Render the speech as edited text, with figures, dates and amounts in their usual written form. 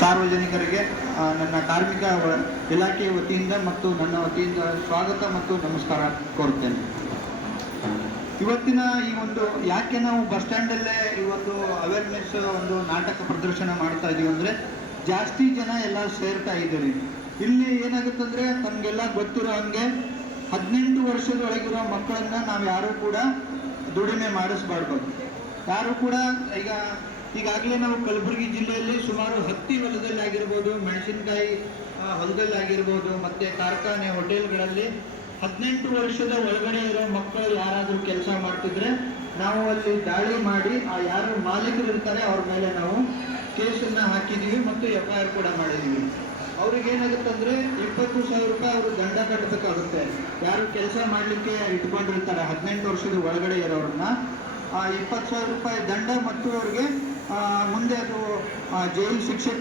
ಸಾರ್ವಜನಿಕರಿಗೆ ನನ್ನ ಕಾರ್ಮಿಕ ಇಲಾಖೆಯ ವತಿಯಿಂದ ಮತ್ತು ನನ್ನ ವತಿಯಿಂದ ಸ್ವಾಗತ ಮತ್ತು ನಮಸ್ಕಾರ ಕೋರುತ್ತೇನೆ. ಇವತ್ತಿನ ಈ ಒಂದು ಯಾಕೆ ನಾವು ಬಸ್ ಸ್ಟ್ಯಾಂಡಲ್ಲೇ ಈ ಒಂದು ಅವೇರ್ನೆಸ್ ಒಂದು ನಾಟಕ ಪ್ರದರ್ಶನ ಮಾಡ್ತಾ ಇದೀವಿ ಅಂದರೆ, ಜಾಸ್ತಿ ಜನ ಎಲ್ಲ ಸೇರ್ತಾ ಇದ್ದೀರಿ. ಇಲ್ಲಿ ಏನಾಗುತ್ತಂದರೆ, ತಮಗೆಲ್ಲ ಗೊತ್ತಿರೋ ಹಂಗೆ 18 ವರ್ಷದೊಳಗಿರೋ ಮಕ್ಕಳನ್ನ ನಾವು ಯಾರೂ ಕೂಡ ದುಡಿಮೆ ಮಾಡಿಸ್ಬಾರ್ದು. ಯಾರು ಕೂಡ ಈಗಾಗಲೇ ನಾವು ಕಲಬುರಗಿ ಜಿಲ್ಲೆಯಲ್ಲಿ ಸುಮಾರು ಹತ್ತಿ ಹೊಲದಲ್ಲಿ ಆಗಿರ್ಬೋದು, ಮೆಣಸಿನಕಾಯಿ ಹೊಲದಲ್ಲಿ ಆಗಿರ್ಬೋದು, ಮತ್ತು ಕಾರ್ಖಾನೆ ಹೋಟೆಲ್ಗಳಲ್ಲಿ 18 ವರ್ಷದ ಒಳಗಡೆ ಇರೋ ಮಕ್ಕಳು ಯಾರಾದರೂ ಕೆಲಸ ಮಾಡ್ತಿದ್ರೆ ನಾವು ಅಲ್ಲಿ ದಾಳಿ ಮಾಡಿ ಆ ಯಾರು ಮಾಲೀಕರು ಇರ್ತಾರೆ ಅವ್ರ ಮೇಲೆ ನಾವು ಕೇಸನ್ನು ಹಾಕಿದ್ದೀವಿ ಮತ್ತು FIR ಕೂಡ ಮಾಡಿದ್ದೀವಿ. ಅವ್ರಿಗೆ ಏನಾಗುತ್ತಂದ್ರೆ 20,000 ರೂಪಾಯಿ ಅವರು ದಂಡ ಕಟ್ಟಬೇಕಾಗುತ್ತೆ. ಯಾರು ಕೆಲಸ ಮಾಡಲಿಕ್ಕೆ ಇಟ್ಕೊಂಡಿರ್ತಾರೆ 18 ವರ್ಷದ ಒಳಗಡೆ ಇರೋರನ್ನ 20,000 ರೂಪಾಯಿ ದಂಡ ಮತ್ತು ಅವ್ರಿಗೆ ಮುಂದೆ ಅದು ಜೈಲು ಶಿಕ್ಷೆ